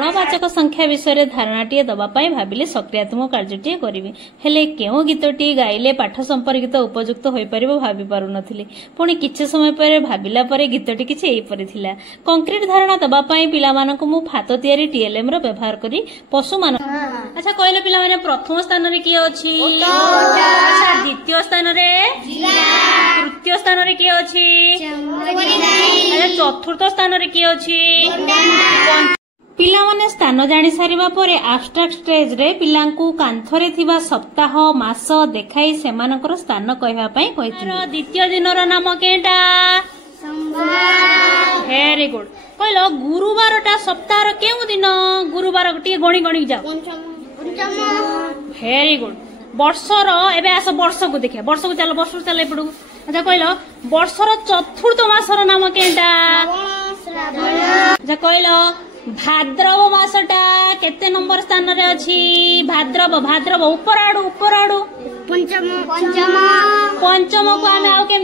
गणवाचक संख्या विषय धारणाटीए दवापाई भाविले सक्रियात्मक कार्यटीए करिवि हेले केउ गीतटी गाइले पाठ संपर्कित उपयुक्त होई परिबो भाबी पारु नथिले पुणी किछि समय पर भाबिला परे गीतटी किछि एई परि थिला कंक्रीट धारणा दवापाई पिला मानकु मु फातो तयारी टीएलएम रो व्यवहार करी पशु मान अच्छा कहले पिला माने प्रथम स्थान रे की अछि अच्छा द्वितीय स्थान रे जिराफ तृतीय स्थान रे की अछि अच्छा चतुर्थ स्थान रे की अछि पिला माने स्थान जानि सारिबा परे एब्स्ट्रैक्ट स्टेज रे पिलांकु कांथरे थिबा सप्ताह मास देखाई सेमानकर स्थान कहवा पई कहिथिले द्वितीय दिनर नाम केटा सोमवार वेरी गुड कहलो गुरुवारटा सप्ताहर केउ दिन गुरुवार गोटे गणी गणी जाओ वेरी गुड वर्षर एबे आस वर्ष को देखिया वर्ष को चल एपड़ू अच्छा कहलो वर्षर चतुर्थ मासर नाम केटा अच्छा कहलो भाद्रव मासटा केते नंबर स्थान रे अछि भाद्रव भाद्रव ऊपर आडू पंचम को आमे आउ के